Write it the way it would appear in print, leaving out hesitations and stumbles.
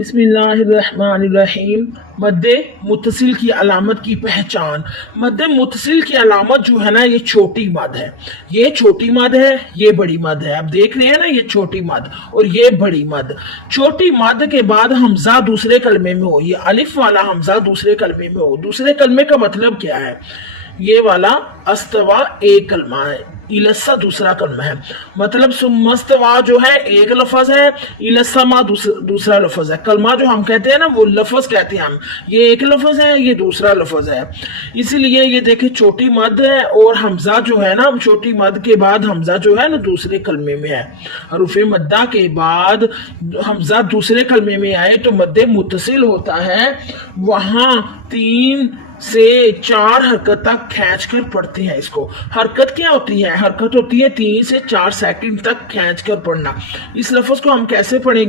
بسم اللہ الرحمن الرحیم۔ مد متصل کی علامت کی پہچان۔ مد متصل کی علامت جو ہے نا یہ چھوٹی مد ہے، یہ چھوٹی مد ہے، یہ بڑی مد ہے۔ اب دیکھ رہے ہیں نا یہ چھوٹی مد اور یہ بڑی مد۔ چھوٹی مد کے بعد حمزہ دوسرے کلمے میں ہو، یہ الف والا حمزہ دوسرے کلمے میں ہو۔ دوسرے کلمے کا مطلب کیا ہے؟ یہ والا استوا ایک کلمہ ہے، السا دوسرا کلمہ ہے، مطلب سمستوا جو ہے ایک لفظ ہے، السما دوسرا لفظ ہے۔ کلمہ جو ہم کہتے ہیں نا وہ لفظ کہتے ہیں ہم، یہ ایک لفظ ہے، یہ دوسرا لفظ ہے۔ اسی لیے یہ دیکھیں چھوٹی مد ہے اور حمزہ جو ہے نا چھوٹی مد کے بعد حمزہ جو ہے نا دوسرے کلمے میں ہے۔ حروف مدہ کے بعد حمزہ دوسرے کلمے میں آئے تو مد متصل ہوتا ہے، وہاں 3 سے 4 حرکت تک کھینچ کر پڑھتے ہیں اس کو۔ حرکت کیا ہوتی ہے؟ حرکت ہوتی ہے 3 سے 4 سیکنڈ تک کھینچ کر پڑھنا۔ اس لفظ کو ہم کیسے پڑھیں گے؟